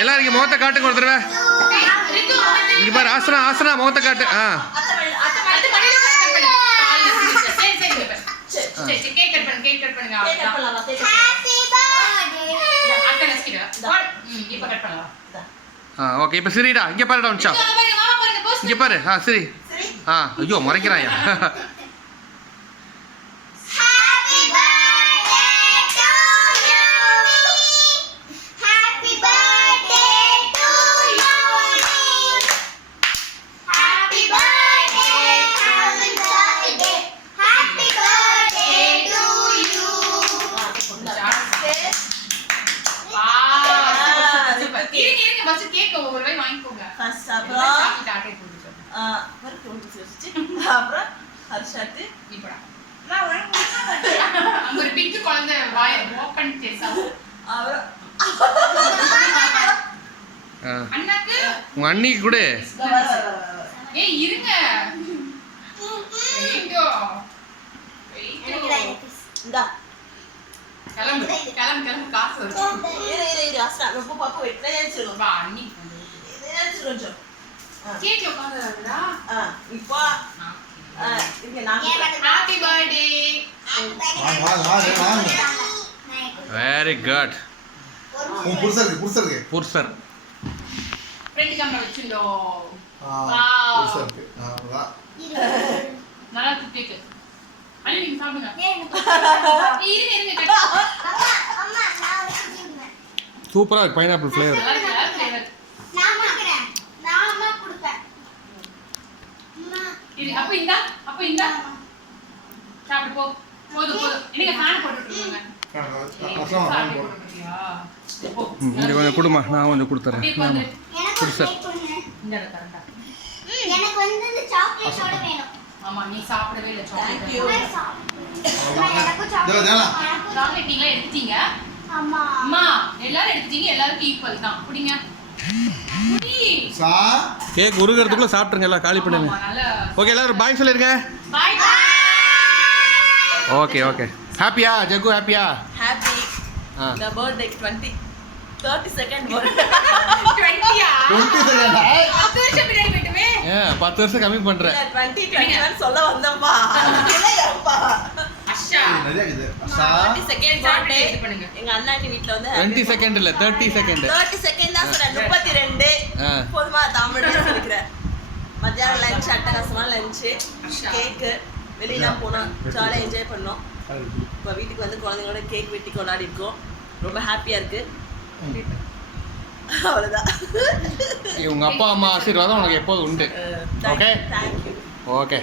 எல்லாரும் இங்கே முகத்தை காட்டுங்க ஒரு தடவை. இங்கே பாரு ஆசனா ஆசனா முகத்தை காட்டு. ஓகே இப்போ சரிடா இங்கே பாருடா வந்துச்சா இங்கே பாரு. சரி ஐயோ மறைக்கிறாயா. உங்க அண்ணிக்கு கூட வெரி குட். புர்சர் ஃப்ரெண்ட் கேமரா வெச்சிண்டோ. நல்லா கேக். அண்ணி நீங்க சாப்பிடுங்க. இருங்க அம்மா நான் வச்சிடுவேன். சூப்பரா இருக்கு பைனாப்பிள் ஃப்ளேவர். நான் வாங்குறேன். நான் அம்மா கொடுப்பேன். அம்மா இது அப்ப இந்த சாப்பிடு போ. போதும். நீங்க ஃபேன் போட்டுட்டுருங்க. இங்க கொஞ்சம் கொடுமா நான் கொஞ்சம் கொடுத்துறேன். எனக்கு வந்து இந்த சாக்லேட்டோட வேணும். ஆமா நீ சாப்பிடவே இல்ல சாக்லேட். எனக்கு சாக்லேட் நீங்க எடுத்தீங்க. அம்மா அம்மா எல்லாரும் எடுத்தீங்க. எல்லாருக்கும் ஈக்குவல் தான். புடிங்க. கேக் உருகிறதுக்குள்ள சாப்பிட்டுருங்க எல்லாம் காலி பண்ணுங்க. ஓகே எல்லாரும் பாய் சொல்லிருங்க. பாய். ஓகே ஹாப்பியா ஜக்கு ஹாப்பியா? Happy. The birthday 30 second birthday. 20யா? 20 second. 10 வருஷம் பின்னாடி போய்ட்டுமே. 10 வருஷம் கம்மி பண்றேன். 2021 சொல்ல வந்தப்பா. இல்லையாப்பா. அஷா. நிறைய இது. 30 செகண்ட் birthday இது பண்ணுங்க. எங்க அண்ணாச்சி வீட்ல வந்து 20 செகண்ட் இல்ல 30 செகண்ட். 30 செகண்ட் தான் சொல்றேன். 32. போதுமா தமிழ்ல சொல்லிக்கிறேன். மத்தியானம் லஞ்ச் அட்டகாசமான லஞ்ச். கேக் வெளியில போனா ஜாலியா என்ஜாய் பண்ணோம். இப்போ வீட்டுக்கு வந்து குழந்தைங்களோட கேக் வெட்டி கொண்டாடி இருக்கோம். ரொம்ப ஹாப்பியா இருக்கு. அவ்வளவுதான். உங்க அப்பா அம்மா ஆசீர்வாதம் உனக்கு எப்போதும் உண்டு. Okay thank you. ஓகே